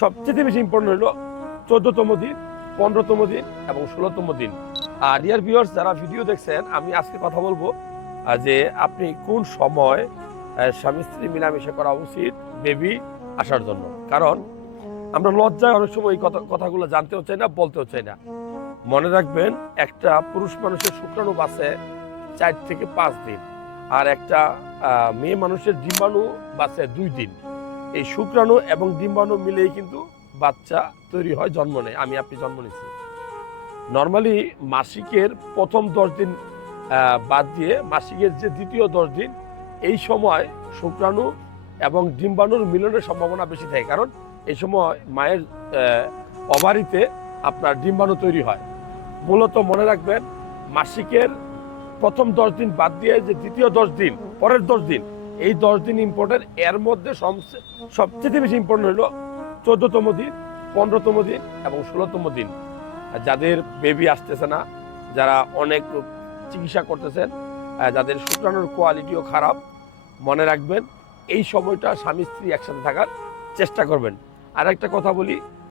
সবচেয়ে বেশি ইম্পর্টেন্ট হলো চোদ্দতম দিন, পনেরোতম দিন এবং ষোলোতম দিন। আর ডিয়ার ভিউয়ার্স যারা ভিডিও দেখছেন, আমি আজকে কথা বলব যে আপনি কোন সময় স্বামী স্ত্রী মিলামিশা করা উচিত বেবি আসার জন্য। কারণ আমরা লজ্জায় অনেক সময় এই কথা কথাগুলো জানতেও চাই না, বলতেও চাই না। মনে রাখবেন, একটা পুরুষ মানুষের শুক্রাণু বাঁচে চার থেকে পাঁচ দিন, আর একটা মেয়ে মানুষের ডিম্বাণু বাঁচে দুই দিন। এই শুক্রাণু এবং ডিম্বাণু মিলেই কিন্তু বাচ্চা তৈরি হয়, জন্ম নেয়। আমি, আপনি জন্ম নিচ্ছি নর্মালি মাসিকের প্রথম দশ দিন বাদ দিয়ে মাসিকের যে দ্বিতীয় দশ দিন, এই সময় শুক্রাণু এবং ডিম্বাণুর মিলনের সম্ভাবনা বেশি থাকে। কারণ এই সময় মায়ের অবারিতে আপনার ডিম্বাণু তৈরি হয়। মূলত মনে রাখবেন, মাসিকের প্রথম দশ দিন বাদ দিয়ে যে দ্বিতীয় দশ দিন, পরের দশ দিন এই দশ দিন ইম্পর্টেন্ট এর মধ্যে সবচেয়ে বেশি ইম্পর্টেন্ট হলো চোদ্দতম দিন, পনেরোতম দিন এবং ষোলোতম দিন। যাদের বেবি আসতেছে না, যারা অনেক চিকিৎসা করতেছেন যাদের শুক্রাণুর কোয়ালিটিও খারাপ, মনে রাখবেন, এই সময়টা স্বামী স্ত্রী একসাথে থাকার চেষ্টা করবেন। আর একটা কথা বলি